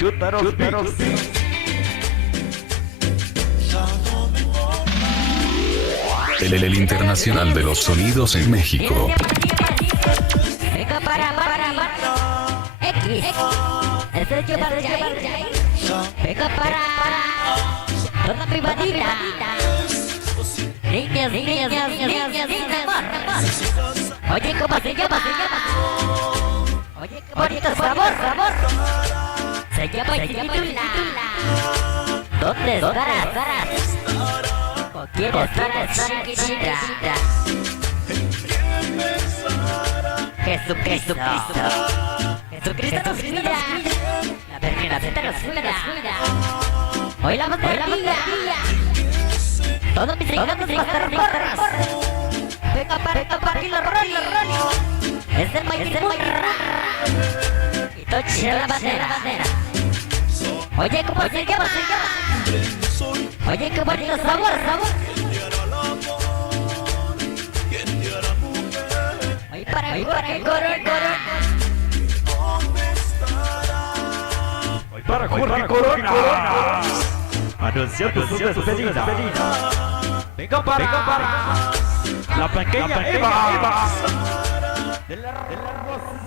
Chútaros Beats. El internacional de los sonidos en México. Venga para X. Estrecho para venga para toda mi bandita. Niñas, amor. Oye, ¿cómo se llama? Oye, qué bonito sabor. Se llama y se titula ¿Dónde estarás? ¿O quién estarás, chiquitita? Jesucristo nos cuida. La Virgen Santa nos cuida. Hoy la vida. Todos mis regalos pasaron. Venga para el Ronnie. Es el maíz muy raro. Y toche la bandera. Oye, ¿cómo se llama? Oye, qué bonito sabor. Voy para el Corona. Voy para Jorge Corona. Anunciando su despedida. Venga para la pequeña Eva. De la Rosa.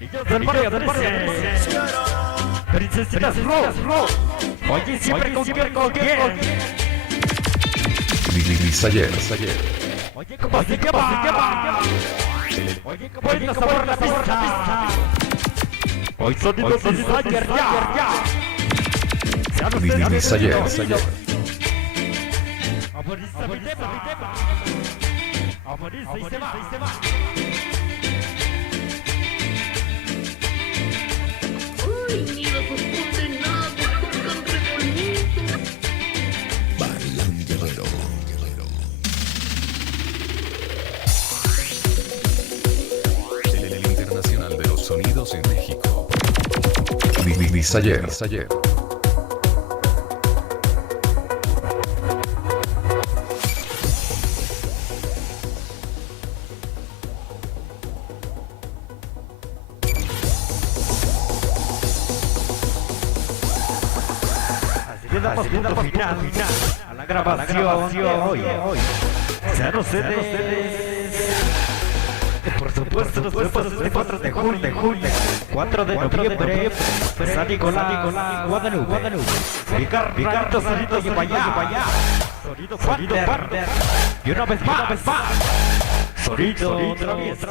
Niños del barrio 13. Princesitas Rose. Oye, siempre con quién. Sayer. Oye, ¿cómo se llama? Oye, ¿cómo es la sabor la pista? Hoy sonidos de Sayer ya. Sean ustedes Sayer. Amoriza mi tema. Amoriza y se va. Uy, mira sus condenados, tocan revolviendo. Bailán Guerrero. El internacional de los sonidos en México. Sayer. Le damos punto final a la grabación hoy. Sean ustedes, por supuesto, nos vemos el 4 de julio, 4 de noviembre, San Nicolás, Guadalupe, Ricardo Sonido y allá, Sonido Partner, y una vez más, Sonido Travieso.